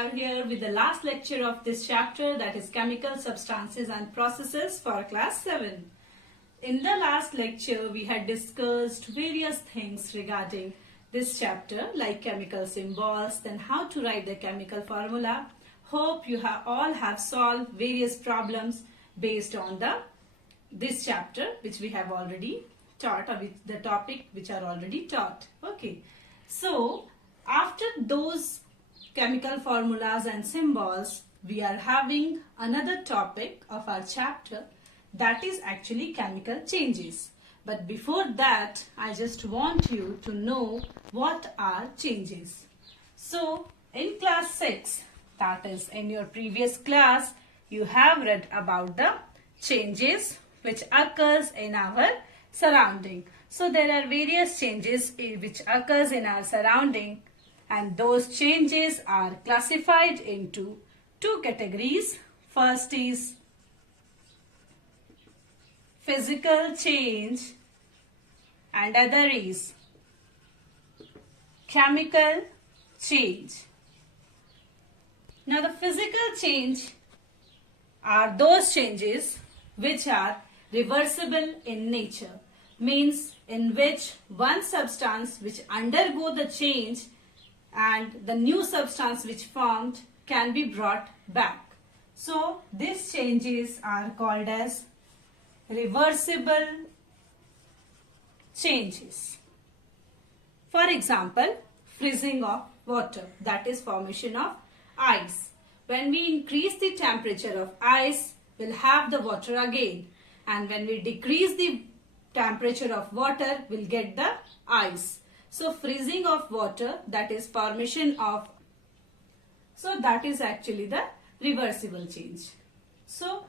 are here with the last lecture of this chapter, that is Chemical Substances and Processes for class 7. In the last lecture, we had discussed various things regarding this chapter like chemical symbols, then how to write the chemical formula. Hope you all have solved various problems based on this chapter which we have already taught, or with the topic which are already taught. Okay, so after those chemical formulas and symbols, we are having another topic of our chapter, that is actually chemical changes. But before that, I just want you to know what are changes. So in class 6, that is in your previous class, you have read about the changes which occurs in our surrounding. So there are various changes which occurs in our surrounding, and those changes are classified into two categories. First is physical change and other is chemical change. Now the physical change are those changes which are reversible in nature, means in which one substance which undergo the change and the new substance which formed can be brought back. So these changes are called as reversible changes. For example, freezing of water, that is formation of ice. When we increase the temperature of ice, we'll have the water again, and when we decrease the temperature of water, we'll get the ice. So freezing of water, that is formation of, so that is actually the reversible change. So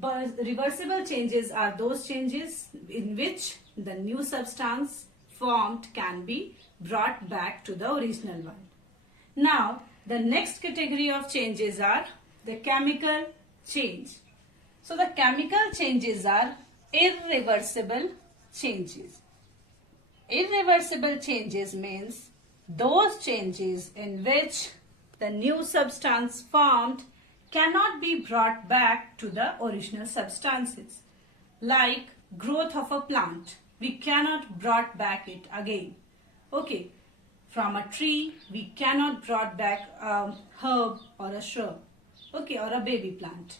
reversible changes are those changes in which the new substance formed can be brought back to the original one. Now the next category of changes are the chemical change. So the chemical changes are irreversible changes. Irreversible changes means those changes in which the new substance formed cannot be brought back to the original substances. Like growth of a plant, we cannot brought back it again. Okay, from a tree, we cannot brought back a herb or a shrub, okay, or a baby plant.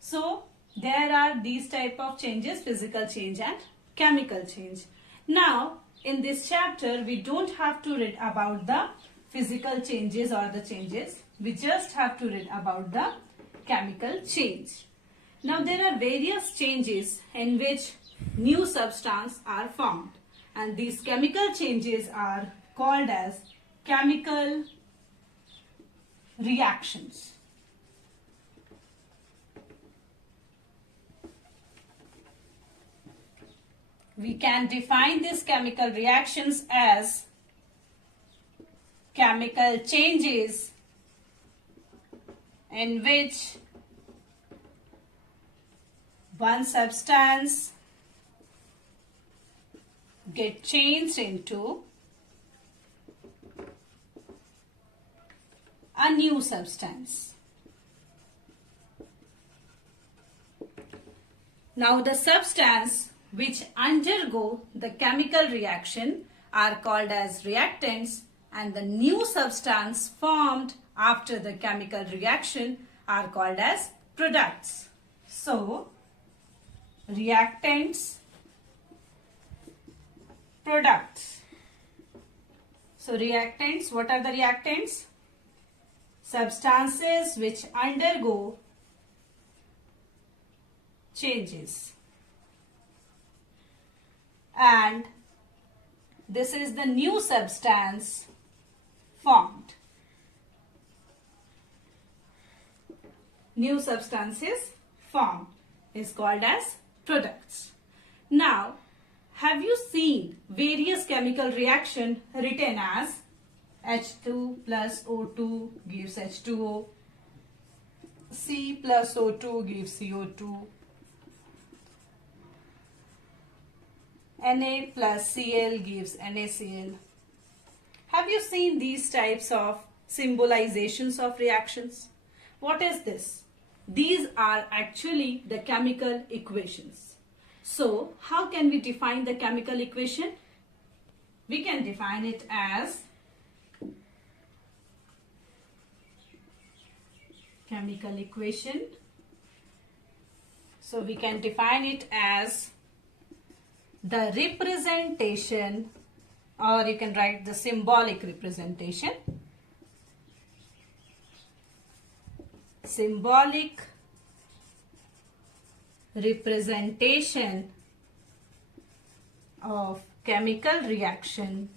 So there are these type of changes, physical change and chemical change. Now in this chapter, we don't have to read about the physical changes or the changes. We just have to read about the chemical change. Now there are various changes in which new substances are formed, and these chemical changes are called as chemical reactions. We can define these chemical reactions as chemical changes in which one substance get changed into a new substance. Now the substance which undergo the chemical reaction are called as reactants, and the new substance formed after the chemical reaction are called as products. So reactants, products. So reactants, what are the reactants? Substances which undergo changes. And this is the new substance formed. New substances formed is called as products. Now, have you seen various chemical reaction written as H2 plus O2 gives H2O, C plus O2 gives CO2, Na plus Cl gives NaCl. Have you seen these types of symbolizations of reactions. What is this? These are actually the chemical equations. So, how can we define the chemical equation? We can define it as chemical equation. So, we can define it as the representation, or you can write the symbolic representation. Symbolic representation of chemical reaction.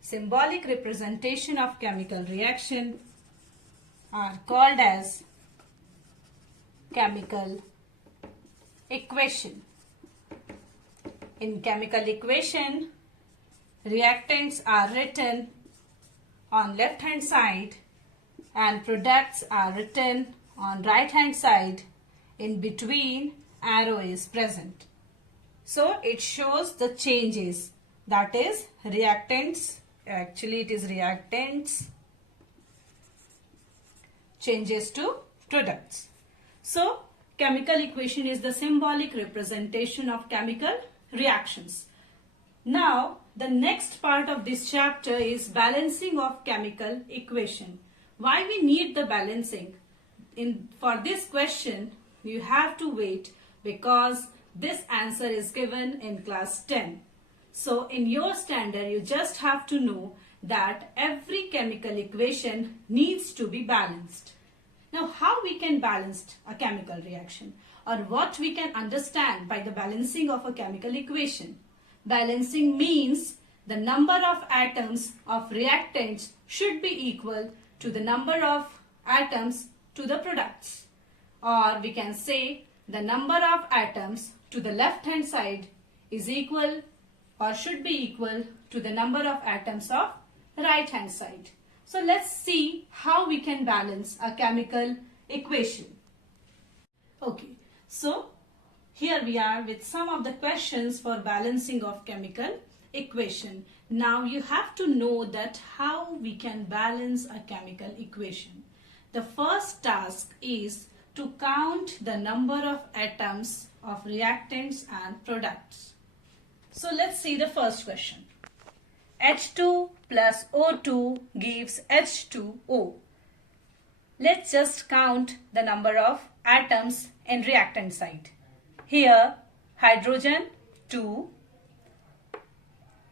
Symbolic representation of chemical reaction are called as chemical equation. In chemical equation, reactants are written on left hand side and products are written on right hand side. In between, arrow is present. So it shows the changes, that is reactants, actually it is reactants, changes to products. So chemical equation is the symbolic representation of chemical reactions. Now the next part of this chapter is balancing of chemical equation. Why we need the balancing? For this question you have to wait because this answer is given in class 10. So in your standard you just have to know that every chemical equation needs to be balanced. Now how we can balance a chemical reaction, or what we can understand by the balancing of a chemical equation? Balancing means the number of atoms of reactants should be equal to the number of atoms to the products, or we can say the number of atoms to the left hand side is equal or should be equal to the number of atoms of right hand side. So let's see how we can balance a chemical equation. Okay, so here we are with some of the questions for balancing of chemical equation. Now you have to know that how we can balance a chemical equation. The first task is to count the number of atoms of reactants and products. So let's see the first question. H2 plus O2 gives H2O. Let's just count the number of atoms in reactant side. Here hydrogen 2,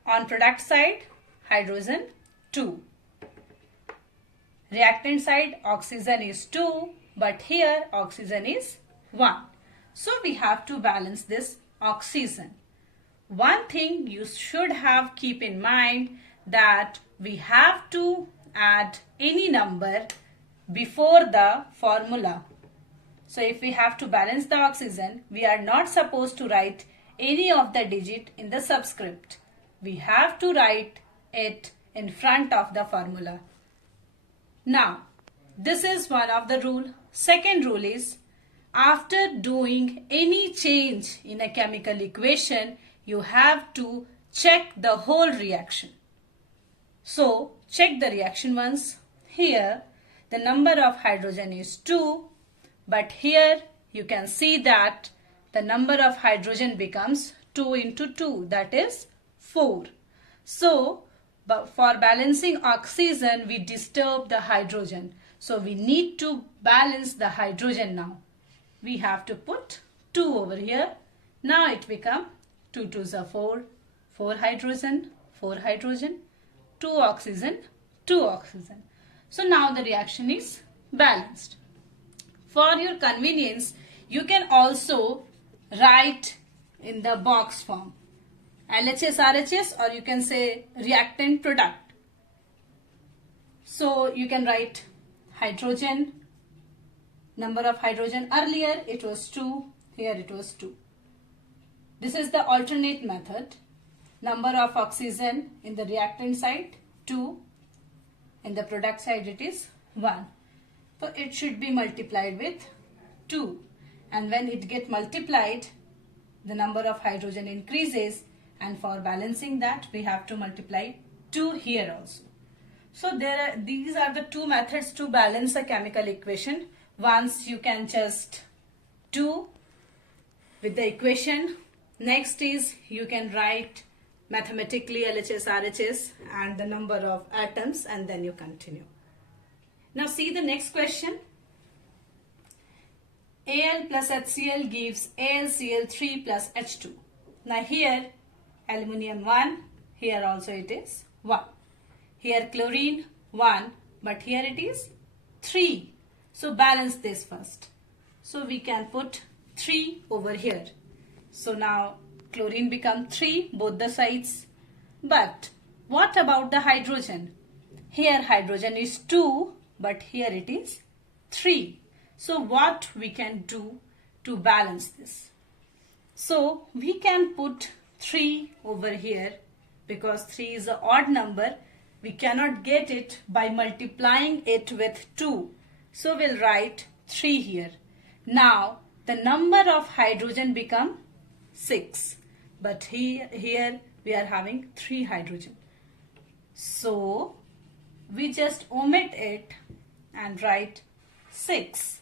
on product side hydrogen 2. Reactant side oxygen is 2, but here oxygen is 1. So we have to balance this oxygen. One thing you should have keep in mind that we have to add any number before the formula. So if we have to balance the oxygen, we are not supposed to write any of the digit in the subscript. We have to write it in front of the formula. Now, this is one of the rule. Second rule is, after doing any change in a chemical equation, you have to check the whole reaction. So, check the reaction once. Here, the number of hydrogen is 2, but here you can see that the number of hydrogen becomes 2 into 2, that is 4. So, for balancing oxygen, we disturb the hydrogen. So, we need to balance the hydrogen now. We have to put 2 over here. Now, it becomes 2 2s are 4, 4 hydrogen, 4 hydrogen, 2 oxygen, 2 oxygen. So now the reaction is balanced. For your convenience, you can also write in the box form LHS, RHS, or you can say reactant product. So you can write hydrogen, number of hydrogen. Earlier it was 2, here it was 2. This is the alternate method. Number of oxygen in the reactant side 2, in the product side it is 1. So it should be multiplied with 2, and when it get multiplied, the number of hydrogen increases, and for balancing that we have to multiply 2 here also. So these are the two methods to balance a chemical equation. Once you can just do with the equation. Next is you can write mathematically LHS, RHS and the number of atoms, and then you continue. Now see the next question. Al plus HCl gives AlCl3 plus H2. Now here aluminium 1, here also it is 1. Here chlorine 1, but here it is 3. So balance this first. So we can put 3 over here. So now chlorine become 3 both the sides. But what about the hydrogen? Here hydrogen is 2, but here it is 3. So what we can do to balance this? So we can put 3 over here because 3 is an odd number. We cannot get it by multiplying it with 2. So we'll write 3 here. Now the number of hydrogen become 6. But here we are having 3 hydrogen. So we just omit it and write 6.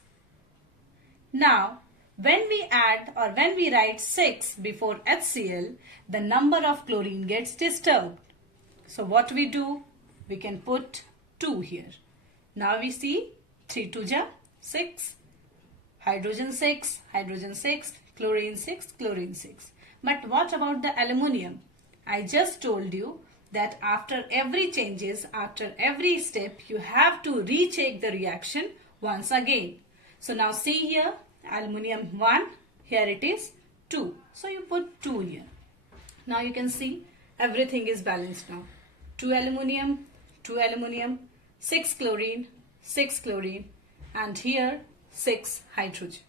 Now when we add or when we write 6 before HCl, the number of chlorine gets disturbed. So what we do? We can put 2 here. Now we see 3 2 ja 6, hydrogen 6, hydrogen 6, chlorine 6, chlorine 6. But what about the aluminium? I just told you that after every changes, after every step, you have to recheck the reaction once again. So now see here, aluminium 1, here it is 2. So you put 2 here. Now you can see everything is balanced now. 2 aluminium, 6 chlorine, 6 chlorine, and here 6 hydrogen.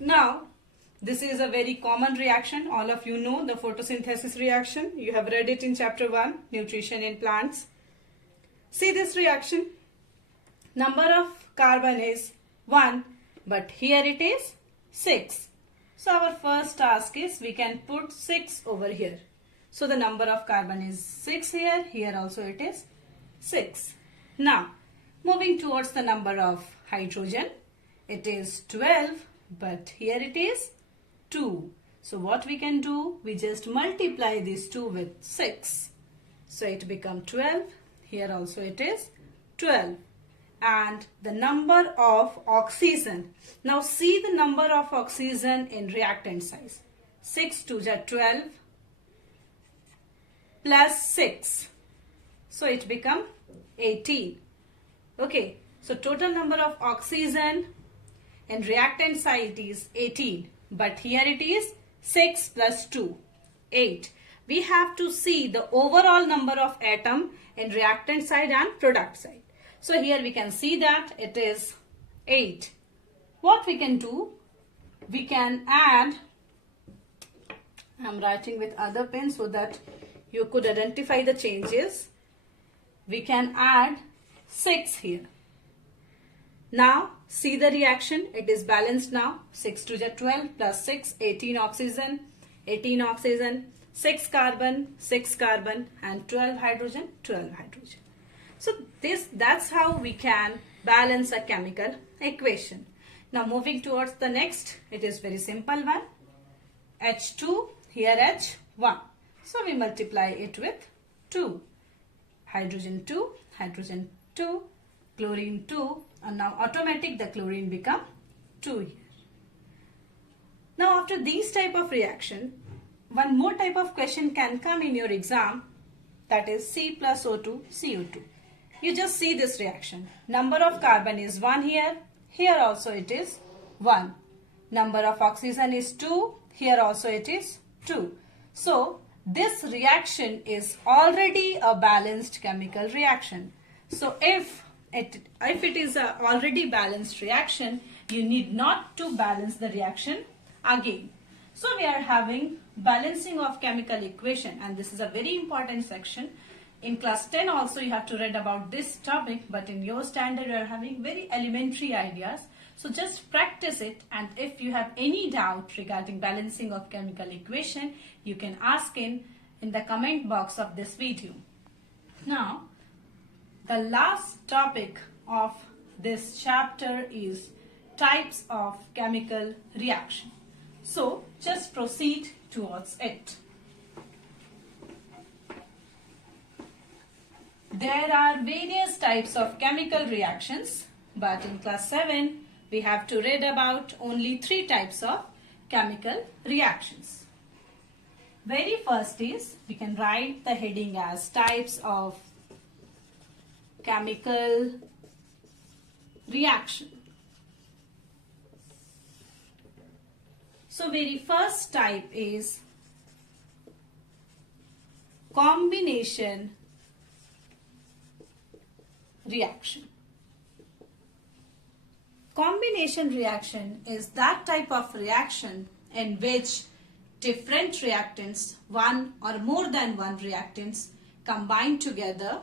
Now this is a very common reaction. All of you know the photosynthesis reaction. You have read it in chapter 1, nutrition in plants. See this reaction. Number of carbon is 1, but here it is 6. So our first task is we can put 6 over here. So the number of carbon is 6 here. Here also it is 6. Now moving towards the number of hydrogen. It is 12, but here it is 2. So what we can do? We just multiply these 2 with 6. So it becomes 12. Here also it is 12. And the number of oxygen. Now see the number of oxygen in reactant size. 6 2 ja 12 plus 6. So it becomes 18. Okay. So total number of oxygen in reactant side is 18. But here it is 6 plus 2, 8. We have to see the overall number of atom in reactant side and product side. So here we can see that it is 8. What we can do? We can add, I am writing with other pen so that you could identify the changes. We can add 6 here. Now see the reaction. It is balanced now. 6 2 ja 12 plus 6, 18 oxygen, 6 carbon, 6 carbon, and 12 hydrogen, 12 hydrogen. So that's how we can balance a chemical equation. Now moving towards the next, it is very simple one. H2, here H1. So we multiply it with 2. Hydrogen 2, hydrogen 2, chlorine 2, and now automatic the chlorine become 2 here. Now after these type of reaction, one more type of question can come in your exam, that is C plus O2 CO2. You just see this reaction. Number of carbon is 1 here. Here also it is 1. Number of oxygen is 2. Here also it is 2. So this reaction is already a balanced chemical reaction. So if it is a already balanced reaction, you need not to balance the reaction again. So we are having balancing of chemical equation, and this is a very important section. In class 10 also you have to read about this topic, but in your standard you are having very elementary ideas. So just practice it, and if you have any doubt regarding balancing of chemical equation, you can ask in in the comment box of this video. Now, the last topic of this chapter is types of chemical reaction. So, just proceed towards it. There are various types of chemical reactions, but in class 7, we have to read about only 3 types of chemical reactions. Very first is, we can write the heading as types of chemical reaction. So, very first type is combination reaction. Combination reaction is that type of reaction in which different reactants, one or more than one reactants, combine together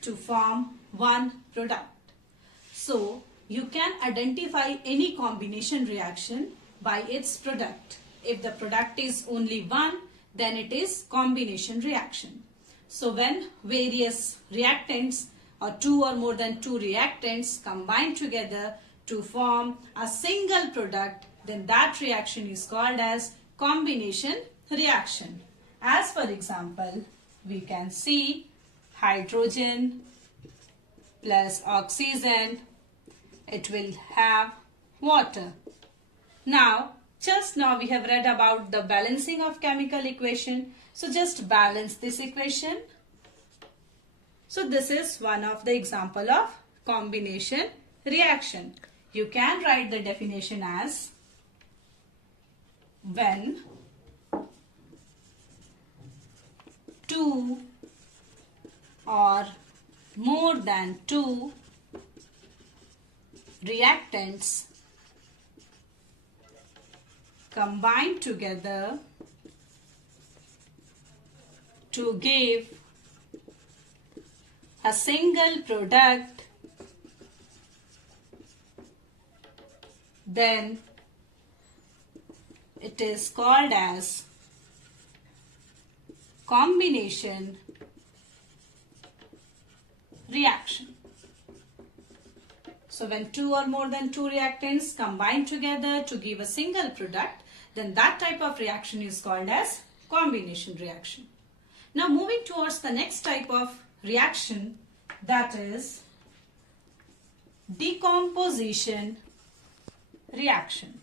to form one product. So, you can identify any combination reaction by its product. If the product is only one, then it is combination reaction. So, when various reactants or 2 or more than 2 reactants combine together to form a single product, then that reaction is called as combination reaction. As for example, we can see hydrogen plus oxygen, it will have water. Now, just now we have read about the balancing of chemical equation. So, just balance this equation. So, this is one of the example of combination reaction. You can write the definition as when 2 or more than 2 reactants combine together to give a single product, then it is called as combination reaction. So, when 2 or more than 2 reactants combine together to give a single product, then that type of reaction is called as combination reaction. Now, moving towards the next type of reaction, that is decomposition reaction.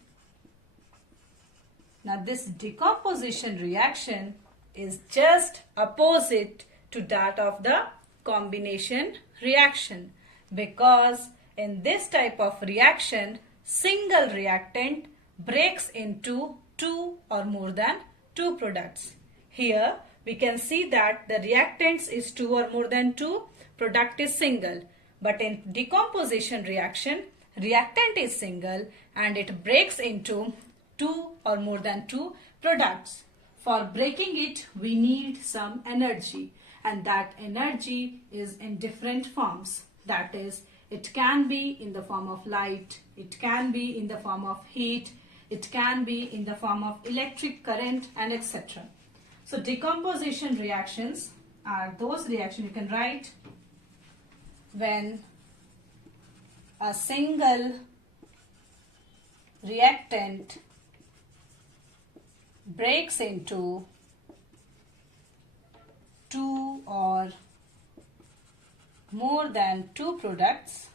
Now, this decomposition reaction is just opposite to that of the combination reaction, because in this type of reaction, single reactant breaks into 2 or more than 2 products. Here we can see that the reactants is 2 or more than 2, product is single. But in decomposition reaction, reactant is single and it breaks into 2 or more than 2 products. For breaking it, we need some energy, and that energy is in different forms. That is, it can be in the form of light, it can be in the form of heat, it can be in the form of electric current, and etc. So, decomposition reactions are those reactions you can write when a single reactant breaks into 2 or more than 2 products.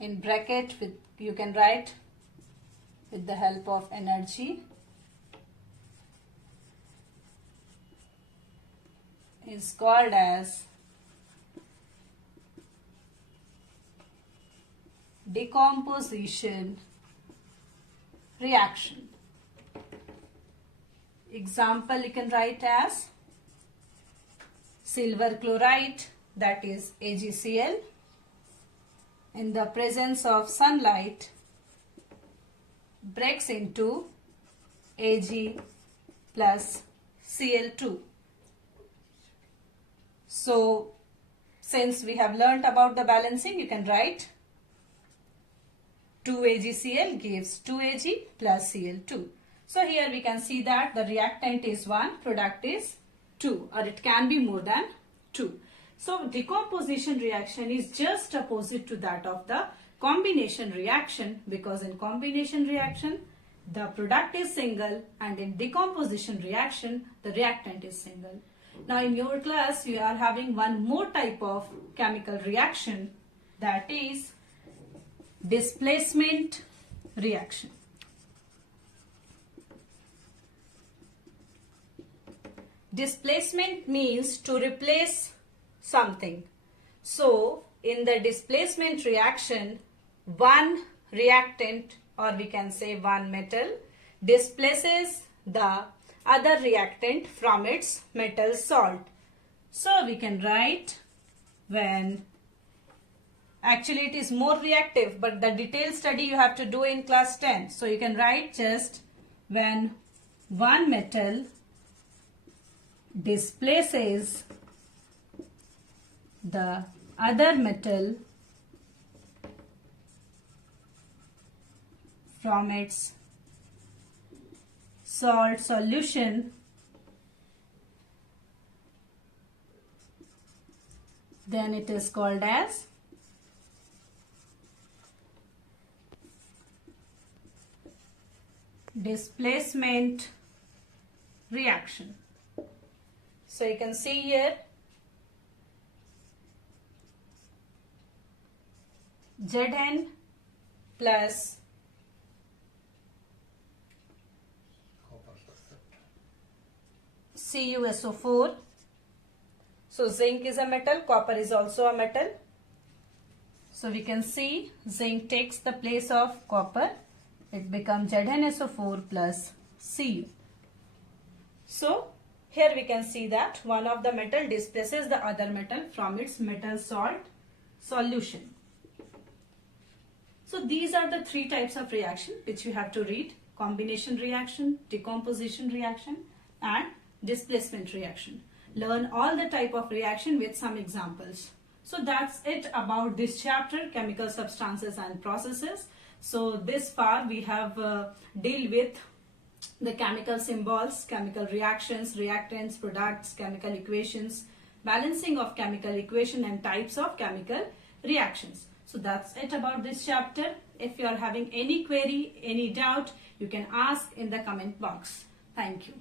In bracket, with you can write with the help of energy, is called as decomposition reaction. Example you can write as silver chloride, that is AgCl, in the presence of sunlight breaks into Ag plus Cl2. So, since we have learnt about the balancing, you can write 2AgCl gives 2Ag plus Cl2. So here we can see that the reactant is 1, product is 2, or it can be more than 2. So decomposition reaction is just opposite to that of the combination reaction, because in combination reaction the product is single and in decomposition reaction the reactant is single. Now in your class you are having one more type of chemical reaction, that is displacement reaction. Displacement means to replace something. So in the displacement reaction, one reactant, or we can say one metal, displaces the other reactant from its metal salt. So we can write when, actually it is more reactive, but the detailed study you have to do in class 10. So you can write just when one metal displaces the other metal from its salt solution, then it is called as displacement reaction. So you can see here Zn plus CuSO4. So zinc is a metal, copper is also a metal. So we can see zinc takes the place of copper. It becomes ZnSO4 plus Cu. So here we can see that one of the metal displaces the other metal from its metal salt solution. So these are the three types of reaction which you have to read: combination reaction, decomposition reaction and displacement reaction. Learn all the type of reaction with some examples. So that's it about this chapter, chemical substances and processes. So this far we have dealt with the chemical symbols, chemical reactions, reactants, products, chemical equations, balancing of chemical equation and types of chemical reactions. So that's it about this chapter. If you are having any query, any doubt, you can ask in the comment box. Thank you.